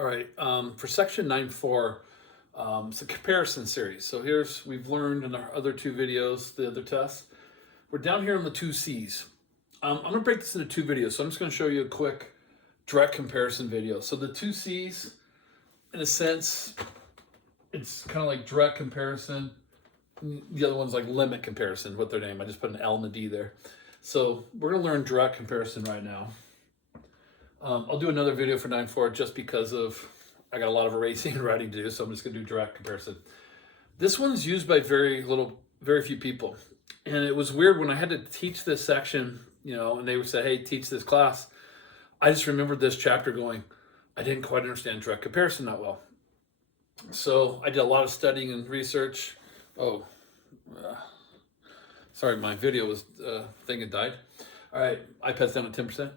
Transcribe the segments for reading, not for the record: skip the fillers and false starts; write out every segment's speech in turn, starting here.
All right, for section 9.4, it's a comparison series. So we've learned in our other two videos, the other tests. We're down here on the two C's. I'm going to break this into two videos. So I'm just going to show you a quick direct comparison video. So the two C's, in a sense, it's kind of like direct comparison. The other one's like limit comparison, what their name. I just put an L and a D there. So we're going to learn direct comparison right now. I'll do another video for 9.4 just because I got a lot of erasing and writing to do, so I'm just going to do direct comparison. This one's used by very few people. And it was weird when I had to teach this section, and they would say, hey, teach this class. I just remembered this chapter going, I didn't quite understand direct comparison that well. So I did a lot of studying and research. Sorry, my video was thing had died. All right, iPad's down at 10%.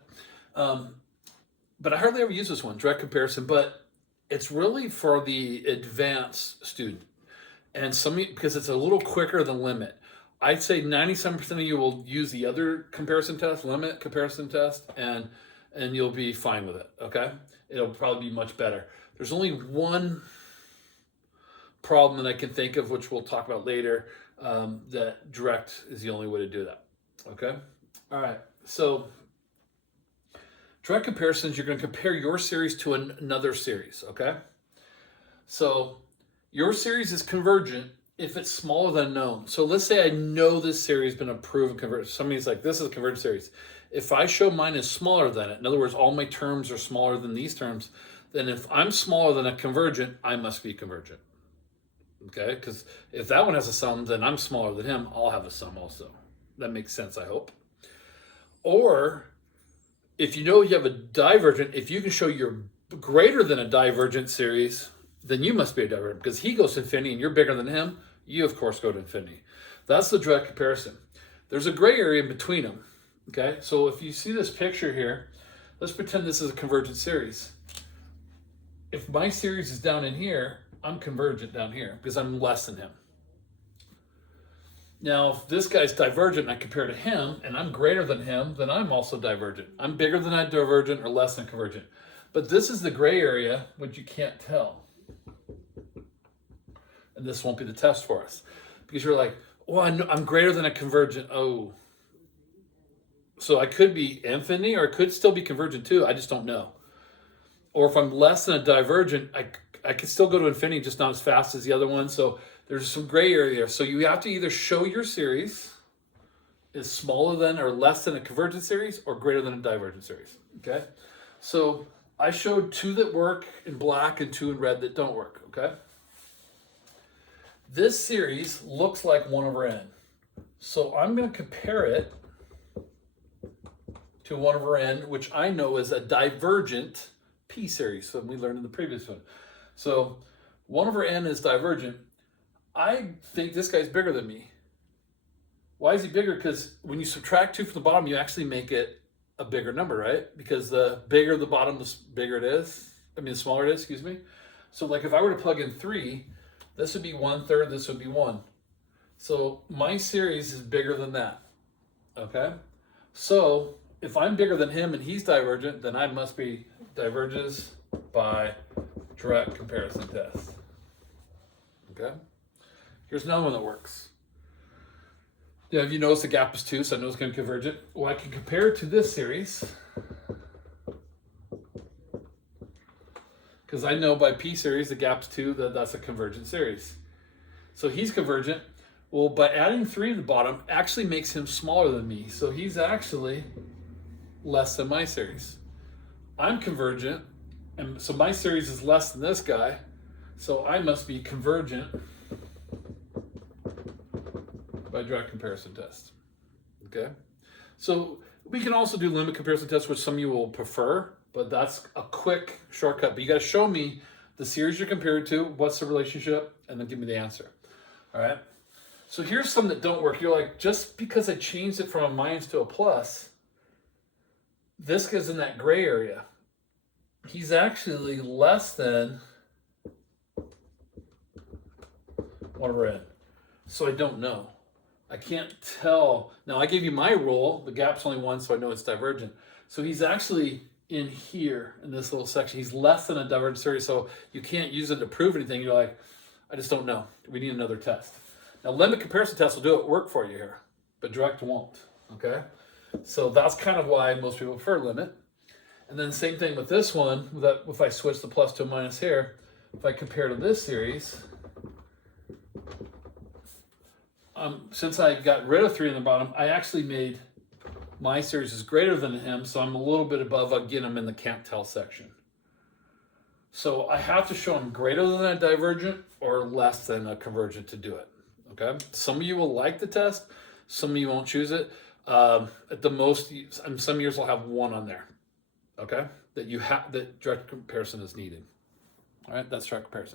But I hardly ever use this one, direct comparison, but it's really for the advanced student. And because it's a little quicker than limit. I'd say 97% of you will use the other comparison test, limit comparison test, and you'll be fine with it, okay? It'll probably be much better. There's only one problem that I can think of, which we'll talk about later, that direct is the only way to do that, okay? All right, so direct comparisons, you're going to compare your series to another series, okay? So your series is convergent if it's smaller than known. So let's say I know this series has been approved and convergent. Somebody's like, this is a convergent series. If I show mine is smaller than it, in other words, all my terms are smaller than these terms, then if I'm smaller than a convergent, I must be convergent. Okay? Because if that one has a sum, then I'm smaller than him, I'll have a sum also. That makes sense, I hope. Or if you know you have a divergent, if you can show you're greater than a divergent series, then you must be a divergent, because he goes to infinity and you're bigger than him, you of course go to infinity. That's the direct comparison. There's a gray area in between them. Okay, so if you see this picture here, let's pretend this is a convergent series. If my series is down in here, I'm convergent down here because I'm less than him. Now, if this guy's divergent and I compare to him and I'm greater than him, then I'm also divergent. I'm bigger than a divergent or less than convergent. But this is the gray area, which you can't tell. And this won't be the test for us. Because you're like, well, I'm greater than a convergent. Oh. So I could be infinity or I could still be convergent too. I just don't know. Or if I'm less than a divergent, I could still go to infinity, just not as fast as the other one. So there's some gray area. So you have to either show your series is smaller than or less than a convergent series or greater than a divergent series. Okay? So I showed two that work in black and two in red that don't work. Okay? This series looks like 1 over n. So I'm going to compare it to 1 over n, which I know is a divergent p series. So we learned in the previous one. So 1 over n is divergent. I think this guy's bigger than me. Why is he bigger? Because when you subtract 2 from the bottom, you actually make it a bigger number, right? Because the bigger the bottom, the bigger it is. The smaller it is, excuse me. So like if I were to plug in 3, this would be 1/3, this would be 1. So my series is bigger than that, okay? So if I'm bigger than him and he's divergent, then I must be diverges by direct comparison test, okay? Here's another one that works. Yeah, have you noticed the gap is 2, so I know it's going to converge it? Well, I can compare it to this series, because I know by p series the gap's 2, that's a convergent series. So he's convergent. Well, by adding 3 to the bottom actually makes him smaller than me. So he's actually less than my series. I'm convergent, and so my series is less than this guy. So I must be convergent by direct comparison test. Okay? So we can also do limit comparison test, which some of you will prefer, but that's a quick shortcut. But you got to show me the series you're compared to, what's the relationship, and then give me the answer. All right? So here's some that don't work. You're like, just because I changed it from a minus to a plus, this guy's in that gray area. He's actually less than 1 over n. So I don't know. I can't tell. Now I gave you my rule. The gap's only 1, so I know it's divergent. So he's actually in here in this little section. He's less than a divergent series, so you can't use it to prove anything. You're like, I just don't know. We need another test. Now, limit comparison test will do it work for you here, but direct won't, okay? So that's kind of why most people prefer limit. And then same thing with this one, that if I switch the plus to a minus here, if I compare to this series, since I got rid of 3 in the bottom, I actually made my series is greater than him, so I'm a little bit above again, I'm in the can't tell section. So I have to show him greater than a divergent or less than a convergent to do it, okay? Some of you will like the test, some of you won't choose it. At the most, some years I'll have 1 on there, okay? That direct comparison is needed. All right, that's direct comparison.